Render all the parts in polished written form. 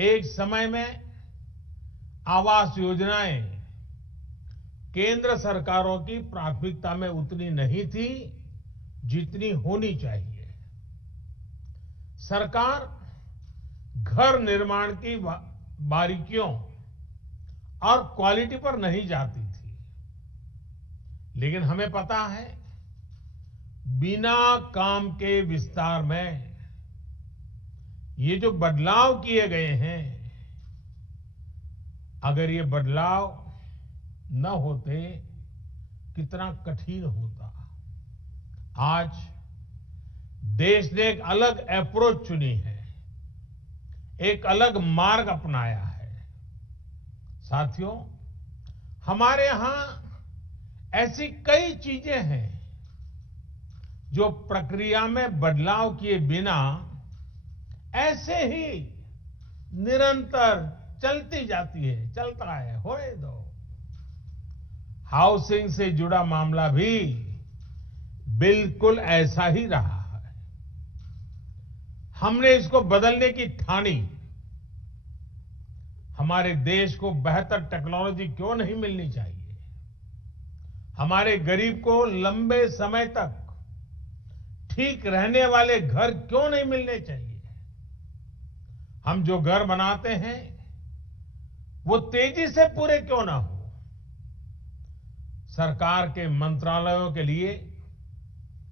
एक समय में आवास योजनाएं केंद्र सरकारों की प्राथमिकता में उतनी नहीं थी जितनी होनी चाहिए। सरकार घर निर्माण की बारीकियों और क्वालिटी पर नहीं जाती थी, लेकिन हमें पता है बिना काम के विस्तार में ये जो बदलाव किए गए हैं, अगर ये बदलाव न होते कितना कठिन होता। आज देश ने एक अलग अप्रोच चुनी है, एक अलग मार्ग अपनाया है। साथियों, हमारे यहां ऐसी कई चीजें हैं जो प्रक्रिया में बदलाव किए बिना ऐसे ही निरंतर चलती जाती है, चलता है, होए दो। हाउसिंग से जुड़ा मामला भी बिल्कुल ऐसा ही रहा है। हमने इसको बदलने की ठानी। हमारे देश को बेहतर टेक्नोलॉजी क्यों नहीं मिलनी चाहिए? हमारे गरीब को लंबे समय तक ठीक रहने वाले घर क्यों नहीं मिलने चाहिए? हम जो घर बनाते हैं वो तेजी से पूरे क्यों ना हो? सरकार के मंत्रालयों के लिए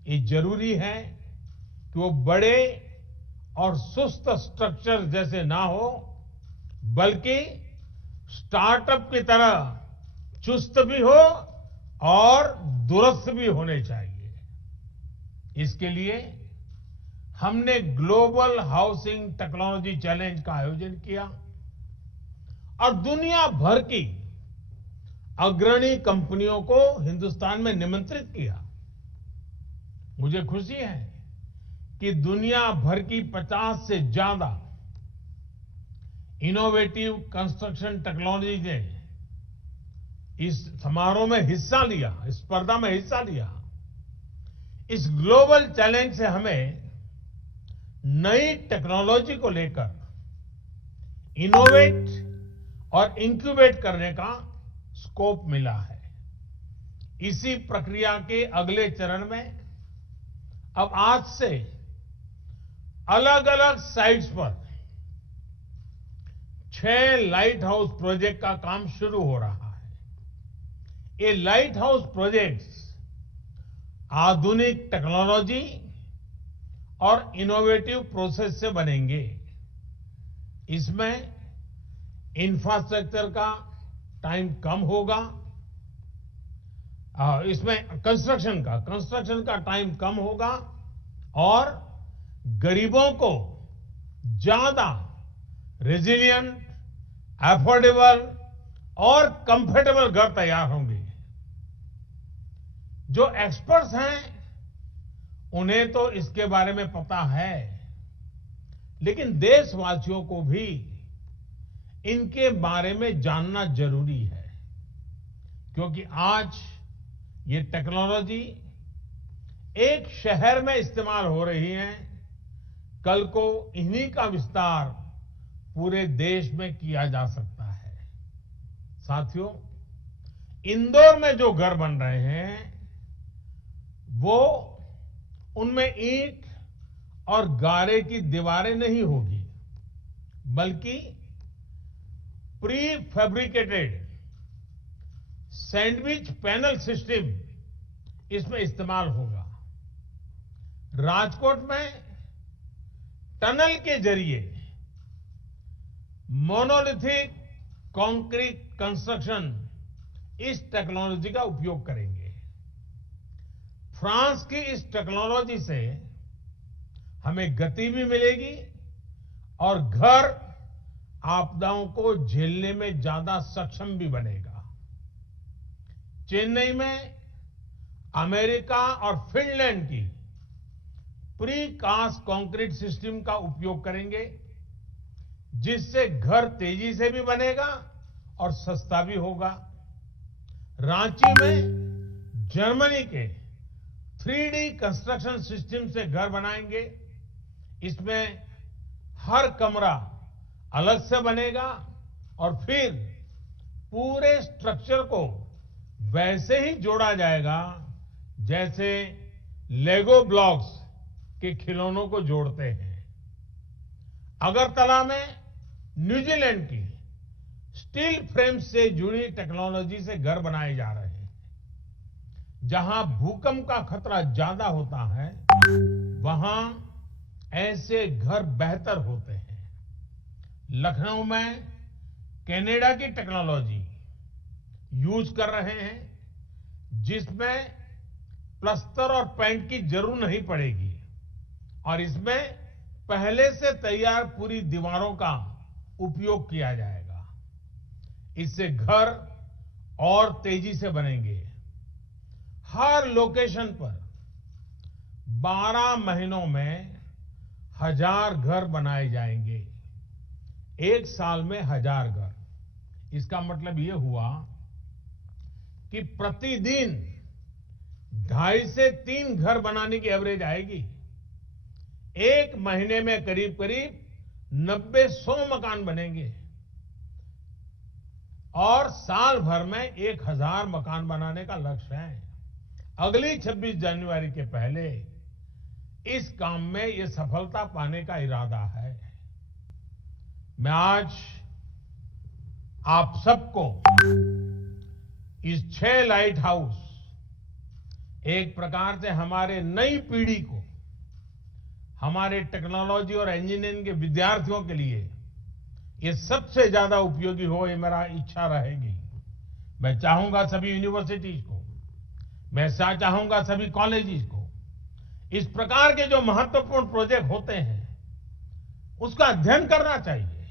ये जरूरी है कि वो बड़े और सुस्त स्ट्रक्चर जैसे ना हो, बल्कि स्टार्टअप की तरह चुस्त भी हो और दुरुस्त भी होने चाहिए। इसके लिए हमने ग्लोबल हाउसिंग टेक्नोलॉजी चैलेंज का आयोजन किया और दुनिया भर की अग्रणी कंपनियों को हिंदुस्तान में निमंत्रित किया। मुझे खुशी है कि दुनिया भर की 50 से ज्यादा इनोवेटिव कंस्ट्रक्शन टेक्नोलॉजी ने इस समारोह में हिस्सा लिया, इस स्पर्धा में हिस्सा लिया। इस ग्लोबल चैलेंज से हमें नई टेक्नोलॉजी को लेकर इनोवेट और इंक्यूबेट करने का स्कोप मिला है। इसी प्रक्रिया के अगले चरण में अब आज से अलग अलग साइट्स पर 6 लाइट हाउस प्रोजेक्ट का काम शुरू हो रहा है। ये लाइट हाउस प्रोजेक्ट्स आधुनिक टेक्नोलॉजी और इनोवेटिव प्रोसेस से बनेंगे। इसमें इंफ्रास्ट्रक्चर का टाइम कम होगा, इसमें कंस्ट्रक्शन का टाइम कम होगा और गरीबों को ज्यादा रेजिलियंट, अफोर्डेबल और कंफर्टेबल घर तैयार होंगे। जो एक्सपर्ट्स हैं उन्हें तो इसके बारे में पता है, लेकिन देशवासियों को भी इनके बारे में जानना जरूरी है, क्योंकि आज ये टेक्नोलॉजी एक शहर में इस्तेमाल हो रही है, कल को इन्हीं का विस्तार पूरे देश में किया जा सकता है। साथियों, इंदौर में जो घर बन रहे हैं वो उनमें ईंट और गारे की दीवारें नहीं होगी, बल्कि pre fabricated sandwich panel system इसमें इस्तेमाल होगा। राजकोट में टनल के जरिए मोनोलिथिक कंक्रीट कंस्ट्रक्शन इस टेक्नोलॉजी का उपयोग करेंगे। फ्रांस की इस टेक्नोलॉजी से हमें गति भी मिलेगी और घर आपदाओं को झेलने में ज्यादा सक्षम भी बनेगा। चेन्नई में अमेरिका और फिनलैंड की प्री कास्ट कंक्रीट सिस्टम का उपयोग करेंगे, जिससे घर तेजी से भी बनेगा और सस्ता भी होगा। रांची में जर्मनी के 3D कंस्ट्रक्शन सिस्टम से घर बनाएंगे। इसमें हर कमरा अलग से बनेगा और फिर पूरे स्ट्रक्चर को वैसे ही जोड़ा जाएगा जैसे लेगो ब्लॉक्स के खिलौनों को जोड़ते हैं। अगरतला में न्यूजीलैंड की स्टील फ्रेम से जुड़ी टेक्नोलॉजी से घर बनाए जा रहे हैं। जहां भूकंप का खतरा ज्यादा होता है वहां ऐसे घर बेहतर होते हैं। लखनऊ में कनाडा की टेक्नोलॉजी यूज कर रहे हैं जिसमें प्लास्टर और पेंट की जरूरत नहीं पड़ेगी और इसमें पहले से तैयार पूरी दीवारों का उपयोग किया जाएगा। इससे घर और तेजी से बनेंगे। हर लोकेशन पर 12 महीनों में 1000 घर बनाए जाएंगे। एक साल में 1000 घर। इसका मतलब ये हुआ कि प्रतिदिन 2.5 से 3 घर बनाने की एवरेज आएगी। एक महीने में करीब करीब 90-100 मकान बनेंगे और साल भर में 1000 मकान बनाने का लक्ष्य है। अगली 26 जनवरी के पहले इस काम में ये सफलता पाने का इरादा है। मैं आज आप सबको इस 6 लाइट हाउस एक प्रकार से हमारे नई पीढ़ी को, हमारे टेक्नोलॉजी और इंजीनियरिंग के विद्यार्थियों के लिए ये सबसे ज्यादा उपयोगी हो, ये मेरा इच्छा रहेगी। मैं चाहूंगा सभी यूनिवर्सिटीज को, मैं चाहूंगा सभी कॉलेजेस को इस प्रकार के जो महत्वपूर्ण प्रोजेक्ट होते हैं उसका अध्ययन करना चाहिए,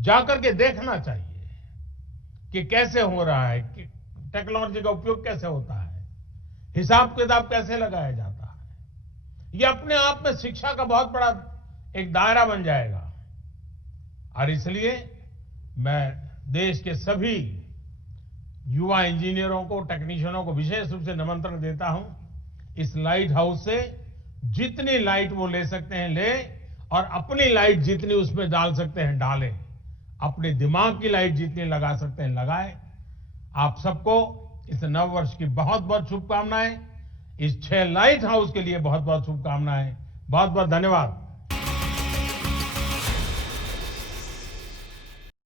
जाकर के देखना चाहिए कि कैसे हो रहा है, कि टेक्नोलॉजी का उपयोग कैसे होता है, हिसाब किताब कैसे लगाया जाता है। ये अपने आप में शिक्षा का बहुत बड़ा एक दायरा बन जाएगा। और इसलिए मैं देश के सभी युवा इंजीनियरों को, टेक्नीशियनों को विशेष रूप से निमंत्रण देता हूं। इस लाइट हाउस से जितनी लाइट वो ले सकते हैं ले, और अपनी लाइट जितनी उसमें डाल सकते हैं डालें, अपने दिमाग की लाइट जितनी लगा सकते हैं लगाएं। आप सबको इस नव वर्ष की बहुत बहुत शुभकामनाएं। इस 6 लाइट हाउस के लिए बहुत बहुत शुभकामनाएं। बहुत बहुत धन्यवाद।